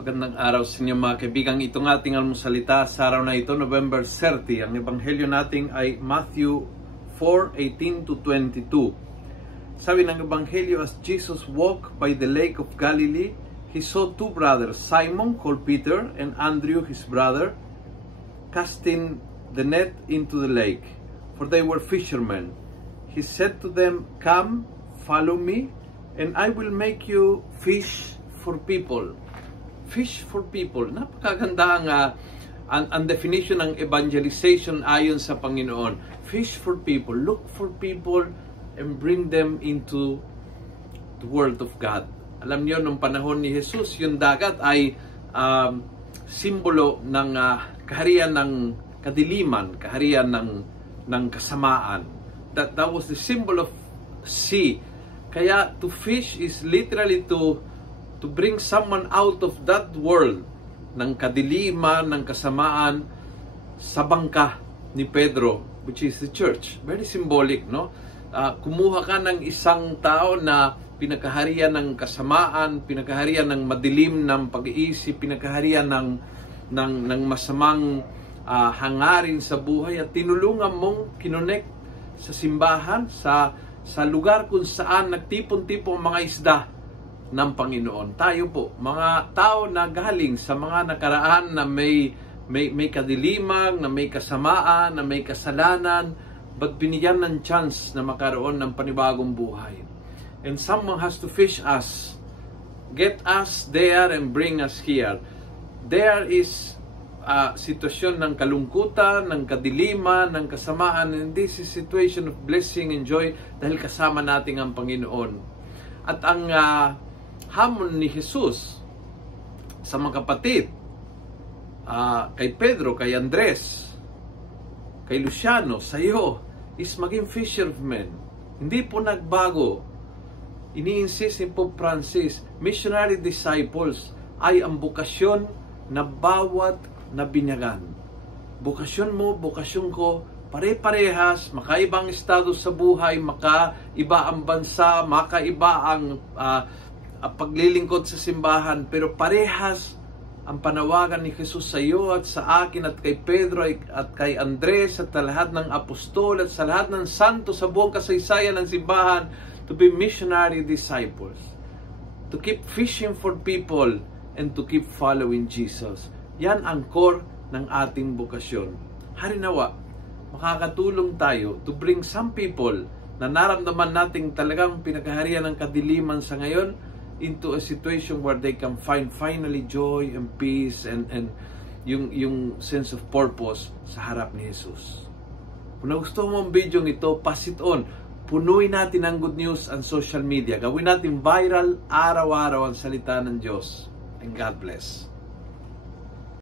Magandang araw sa inyo mga kaibigan. Itong ating almusalita sa araw na ito, November 30. Ang ebanghelyo natin ay Matthew 4:18-22. Sabi ng ebanghelyo, as Jesus walked by the lake of Galilee, he saw two brothers, Simon called Peter and Andrew his brother, casting the net into the lake, for they were fishermen. He said to them, "Come, follow me, and I will make you fish for people." Fish for people. Napakaganda ang definition ng evangelization ayon sa Panginoon. Fish for people. Look for people and bring them into the Word of God. Alam niyo, nung panahon ni Jesus, yung dagat ay simbolo ng kaharian ng kadiliman, kaharian ng kasamaan. That was the symbol of sea. Kaya to fish is literally to bring someone out of that world ng kadiliman, ng kasamaan sa bangka ni Pedro, which is the church. Very symbolic, no? Kumuha ka ng isang tao na pinakaharian ng kasamaan, pinakaharian ng madilim ng pag-iisip, pinakaharian ng masamang hangarin sa buhay at tinulungan mong kinonect sa simbahan, sa lugar kung saan nagtipon-tipon mga isda ng Panginoon. Tayo po, mga tao na galing sa mga nakaraan na may kadilimang, na may kasamaan, na may kasalanan, but binigyan ng chance na makaroon ng panibagong buhay. And someone has to fish us, get us there and bring us here. There is sitwasyon ng kalungkutan, ng kadiliman, ng kasamaan, and this is situation of blessing and joy dahil kasama natin ang Panginoon. At ang hamon ni Jesus sa mga kapatid, kay Pedro, kay Andres, kay Luciano, sa iyo, is maging fishermen. Hindi po nagbago. Ini-insist ni Pope Francis, missionary disciples ay ang bukasyon na bawat nabinyagan. Bukasyon mo, bukasyon ko, pare-parehas, makaibang estado sa buhay, makaiba ang bansa, makaiba ang paglilingkod sa simbahan, pero parehas ang panawagan ni Jesus sa iyo at sa akin at kay Pedro at kay Andres at sa lahat ng apostol at sa lahat ng santo sa buong kasaysayan ng simbahan, to be missionary disciples, to keep fishing for people and to keep following Jesus. Yan ang core ng ating bukasyon. Harinawa, makakatulong tayo to bring some people na naramdaman nating talagang pinakaharian ng kadiliman sa ngayon into a situation where they can find finally joy and peace and yung sense of purpose sa harap ni Jesus. Kung nagustuhan mo ang video ito, pass it on. Punuin natin ang good news ang social media. Gawin natin viral araw-araw ang salita ng Diyos. And God bless.